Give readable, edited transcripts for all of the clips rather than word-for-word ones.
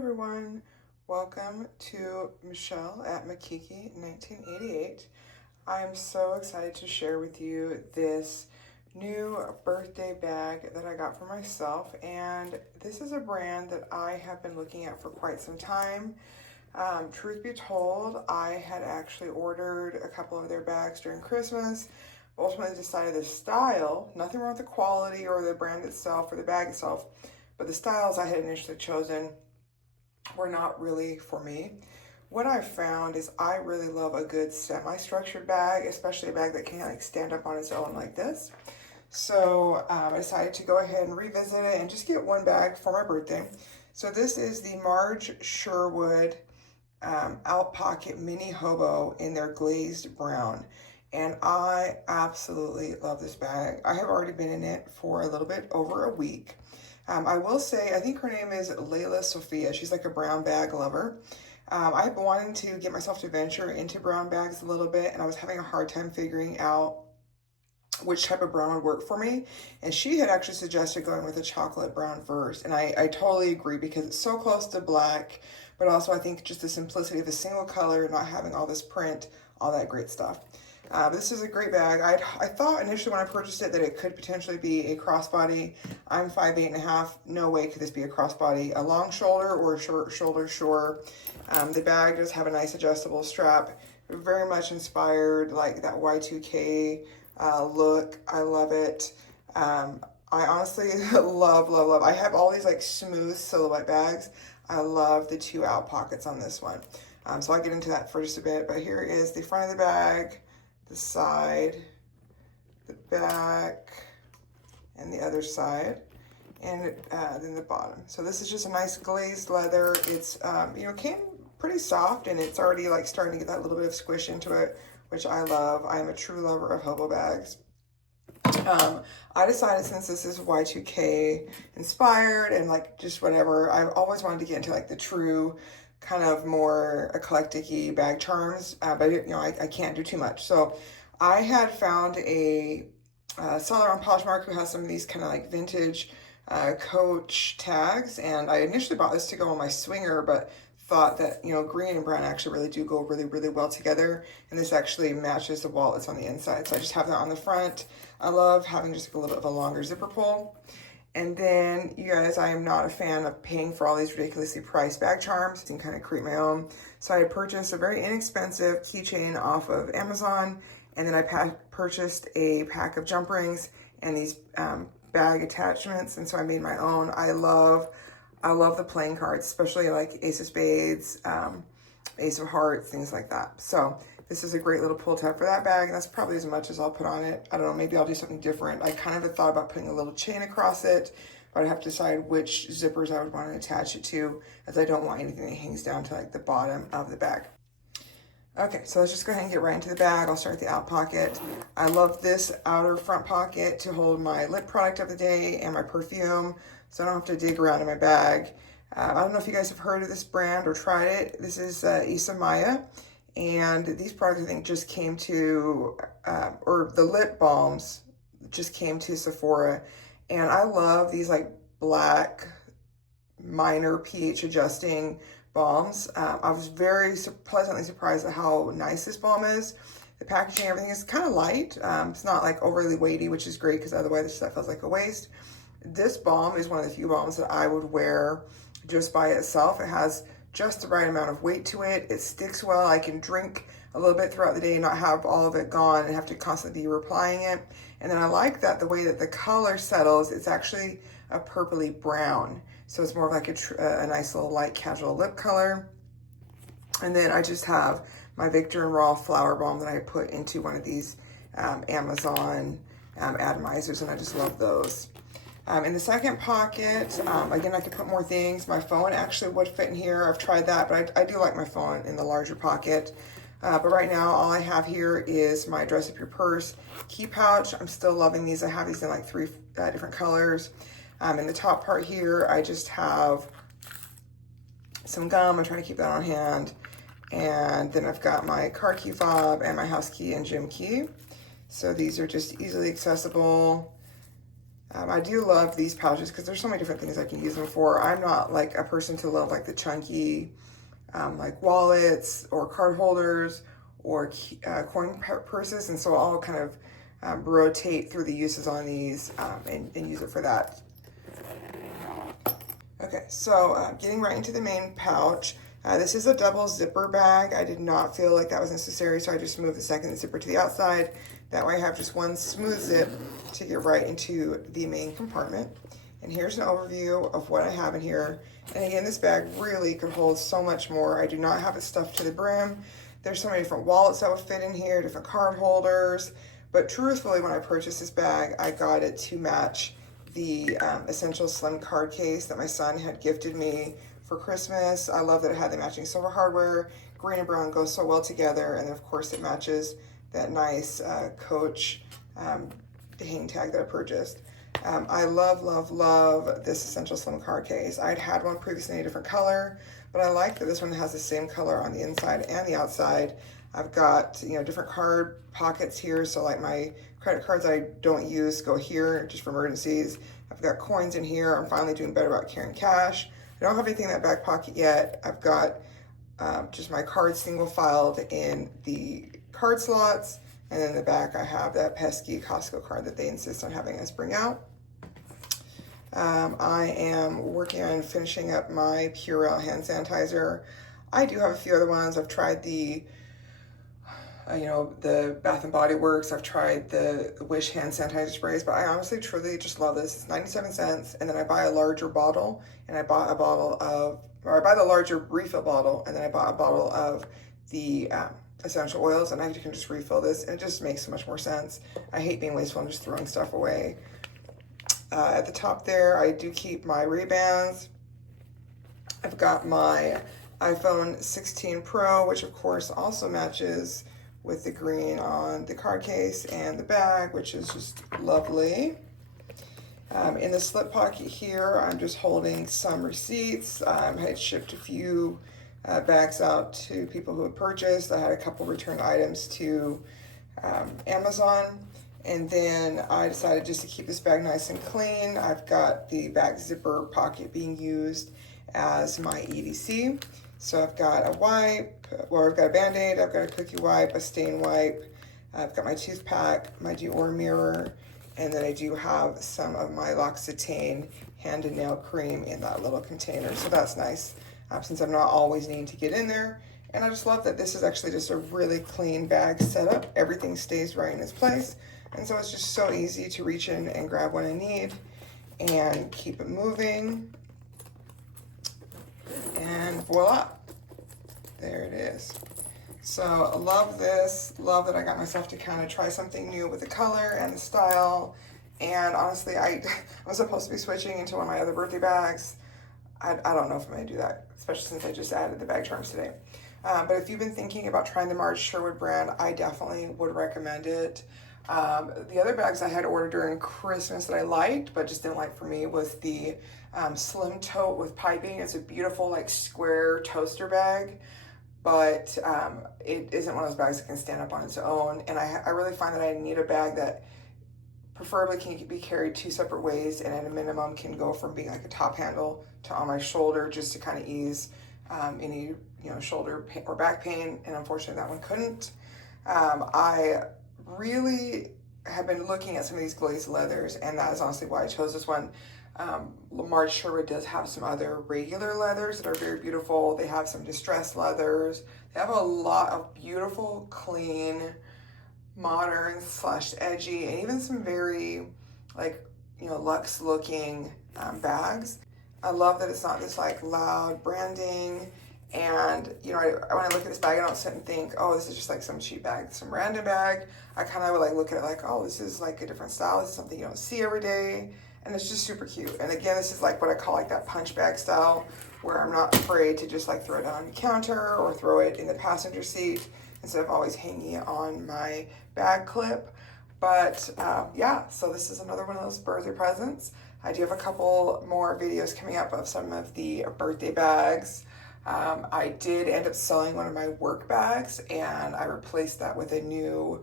everyone, welcome to Michelle at Makiki 1988. I am so excited to share with you this new birthday bag that I got for myself, and this is a brand that I have been looking at for quite some time. Truth be told, I had actually ordered a couple of their bags during Christmas, but ultimately decided the style, nothing wrong with the quality or the brand itself or the bag itself, but the styles I had initially chosen were not really for me. What I found is I really love a good semi-structured bag, especially a bag that can like stand up on its own like this. So I decided to go ahead and revisit it and just get one bag for my birthday. So this is the Marge Sherwood Out Pocket Mini Hobo in their glazed brown. And I absolutely love this bag. I have already been in it for a little bit over a week. I will say, I think her name is Layla Sophia. She's like a brown bag lover. I've been wanting to get myself to venture into brown bags a little bit, and I was having a hard time figuring out which type of brown would work for me. And she had actually suggested going with a chocolate brown first. And I totally agree because it's so close to black, but also I think just the simplicity of a single color, not having all this print, all that great stuff. This is a great bag. I thought initially when I purchased it that it could potentially be a crossbody. I'm 5'8.5". No way could this be a crossbody. A long shoulder or a short shoulder, sure. The bag does have a nice adjustable strap. Very much inspired like that Y2K look. I love it. I honestly love. I have all these like smooth silhouette bags. I love the two out pockets on this one. So I'll get into that for just a bit. But here is the front of the bag, the side, the back, and the other side, and then the bottom. So this is just a nice glazed leather. It's, came pretty soft, and it's already like starting to get that little bit of squish into it, which I love. I am a true lover of hobo bags. I decided since this is Y2K inspired and like just whatever, I've always wanted to get into like the true kind of more eclectic-y bag charms, but I can't do too much. So I had found a seller on Poshmark who has some of these kind of like vintage Coach tags, and I initially bought this to go on my swinger, but thought that green and brown actually really do go really well together, and this actually matches the wallet that's on the inside. So I just have that on the front. I love having just a little bit of a longer zipper pull. And then, you guys, I am not a fan of paying for all these ridiculously priced bag charms and kind of create my own. So I purchased a very inexpensive keychain off of Amazon, and then I purchased a pack of jump rings and these bag attachments, and so I made my own. I love the playing cards, especially like Ace of Spades, Ace of Hearts, things like that. So this is a great little pull tab for that bag, and that's probably as much as I'll put on it. I don't know, maybe I'll do something different. I kind of had thought about putting a little chain across it, but I'd have to decide which zippers I would want to attach it to, as I don't want anything that hangs down to like the bottom of the bag. Okay, so let's just go ahead and get right into the bag. I'll start with the out pocket. I love this outer front pocket to hold my lip product of the day and my perfume, so I don't have to dig around in my bag. I don't know if you guys have heard of this brand or tried it. This is Issa Maya. And these products, I think, just came to, or the lip balms just came to Sephora. And I love these like black minor pH adjusting balms. I was very pleasantly surprised at how nice this balm is. The packaging, everything is kind of light. It's not like overly weighty, which is great because otherwise this stuff feels like a waste. This balm is one of the few balms that I would wear just by itself. It has just the right amount of weight to it. It sticks well. I can drink a little bit throughout the day and not have all of it gone and have to constantly be reapplying it. And then I like that the way that the color settles, it's actually a purpley brown. So it's more of like a nice little light casual lip color. And then I just have my Victor and Raw Flower Balm that I put into one of these Amazon atomizers, and I just love those. In the second pocket, again, I could put more things. My phone actually would fit in here. I've tried that, but I do like my phone in the larger pocket. But right now, all I have here is my Dress Up Your Purse key pouch. I'm still loving these. I have these in like 3 different colors. In the top part here, I just have some gum. I'm trying to keep that on hand. And then I've got my car key fob and my house key and gym key. So these are just easily accessible. I do love these pouches because there's so many different things I can use them for. I'm not like a person to love like the chunky like wallets or card holders or coin purses, and so I'll kind of rotate through the uses on these and use it for that. Okay, so getting right into the main pouch. This is a double zipper bag. I did not feel like that was necessary, so I just moved the second zipper to the outside. That way I have just one smooth zip to get right into the main compartment. And here's an overview of what I have in here. And again, this bag really could hold so much more. I do not have it stuffed to the brim. There's so many different wallets that would fit in here, different card holders. But truthfully, when I purchased this bag, I got it to match the Essential Slim card case that my son had gifted me for Christmas. I love that it had the matching silver hardware. Green and brown go so well together. And then of course it matches that nice Coach hang tag that I purchased. I love, love, love this Essential Slim card case. I'd had one previously in a different color, but I like that this one has the same color on the inside and the outside. I've got, you know, different card pockets here, so like my credit cards I don't use go here just for emergencies. I've got coins in here. I'm finally doing better about carrying cash. I don't have anything in that back pocket yet. I've got just my cards single filed in the card slots, and in the back I have that pesky Costco card that they insist on having us bring out. I am working on finishing up my Purell hand sanitizer. I do have a few other ones. I've tried the the Bath and Body Works. I've tried the Wish hand sanitizer sprays, but I honestly, truly just love this. It's 97 cents, and then I buy a larger bottle, and I bought a bottle of, or I buy the larger refill bottle, and then I bought a bottle of the essential oils, and I can just refill this, and it just makes so much more sense. I hate being wasteful and just throwing stuff away. At the top there, I do keep my Ray-Bans. I've got my iPhone 16 Pro, which of course also matches with the green on the card case and the bag, which is just lovely. In the slip pocket here, I'm just holding some receipts. I had shipped a few bags out to people who had purchased. I had a couple returned items to Amazon. And then I decided just to keep this bag nice and clean. I've got the back zipper pocket being used as my EDC. So I've got a wipe, or I've got a Band-Aid, I've got a cookie wipe, a stain wipe, I've got my tooth pack, my Dior mirror, and then I do have some of my L'Occitane hand and nail cream in that little container. So that's nice, since I'm not always needing to get in there. And I just love that this is actually just a really clean bag setup. Everything stays right in its place. And so it's just so easy to reach in and grab what I need and keep it moving. And voila, there it is. So I love this, love that I got myself to kind of try something new with the color and the style. And honestly, I was supposed to be switching into one of my other birthday bags. I don't know if I'm gonna do that, especially since I just added the bag charms today. But if you've been thinking about trying the Marge Sherwood brand, I definitely would recommend it. The other bags I had ordered during Christmas that I liked, but just didn't like for me, was the Slim Tote with piping. It's a beautiful like square toaster bag, but it isn't one of those bags that can stand up on its own. And I really find that I need a bag that preferably can be carried two separate ways, and at a minimum can go from being like a top handle to on my shoulder, just to kind of ease any shoulder or back pain. And unfortunately that one couldn't. I really have been looking at some of these glazed leathers, and that is honestly why I chose this one. Marge Sherwood does have some other regular leathers that are very beautiful. They have some distressed leathers. They have a lot of beautiful, clean, modern / edgy, and even some very luxe looking bags. I love that it's not this like loud branding. And when I look at this bag, I don't sit and think, oh, this is just like some cheap bag, some random bag. I kind of would like look at it like, oh, this is like a different style. This is something you don't see every day, and it's just super cute. And again, this is like what I call like that punch bag style, where I'm not afraid to just like throw it on the counter or throw it in the passenger seat instead of always hanging it on my bag clip. But yeah, so this is another one of those birthday presents. I do have a couple more videos coming up of some of the birthday bags. I did end up selling one of my work bags, and I replaced that with a new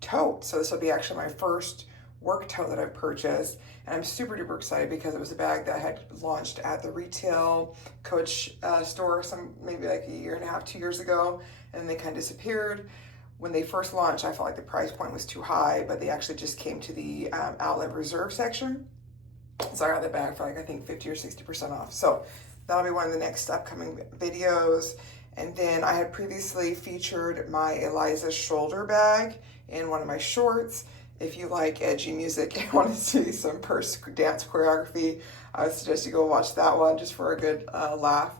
tote. So this will be actually my first work tote that I've purchased, and I'm super duper excited because it was a bag that I had launched at the retail Coach store maybe like a year and a half, 2 years ago, and then they kind of disappeared. When they first launched, I felt like the price point was too high, but they actually just came to the outlet reserve section. So I got the bag for like, I think 50 or 60% off. So that'll be one of the next upcoming videos. And then I had previously featured my Eliza shoulder bag in one of my shorts. If you like edgy music and want to see some purse dance choreography, I would suggest you go watch that one just for a good laugh.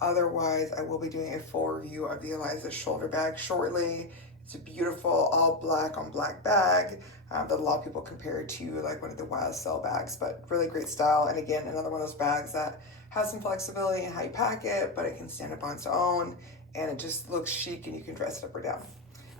Otherwise, I will be doing a full review of the Eliza shoulder bag shortly. It's a beautiful all black on black bag that a lot of people compare it to like one of the YSL bags, but really great style. And again, another one of those bags that has some flexibility in how you pack it, but it can stand up on its own and it just looks chic and you can dress it up or down.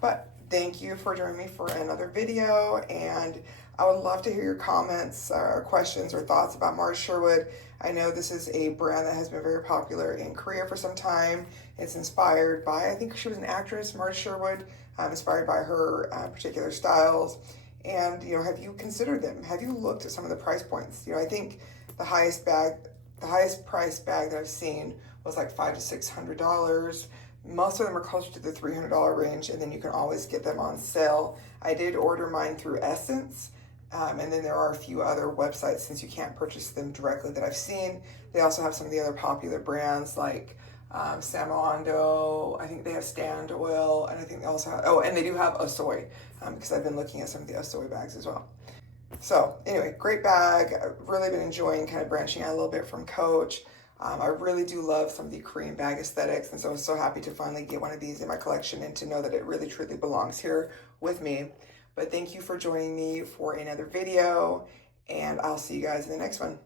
But thank you for joining me for another video, and I would love to hear your comments or questions or thoughts about Marge Sherwood. I know this is a brand that has been very popular in Korea for some time. It's inspired by, I think she was an actress, Marge Sherwood, inspired by her particular styles. And, you know, have you considered them? Have you looked at some of the price points? You know, I think the highest price bag that I've seen was like $500 to $600. Most of them are closer to the $300 range, and then you can always get them on sale. I did order mine through Essence, and then there are a few other websites since you can't purchase them directly that I've seen. They also have some of the other popular brands like Samoando. I think they have Stand Oil, and I think they also have, oh, and they do have Asoy, because I've been looking at some of the Asoy bags as well. So anyway, great bag. I've really been enjoying kind of branching out a little bit from Coach. I really do love some of the Korean bag aesthetics, and so I was so happy to finally get one of these in my collection and to know that it really truly belongs here with me. But thank you for joining me for another video, and I'll see you guys in the next one.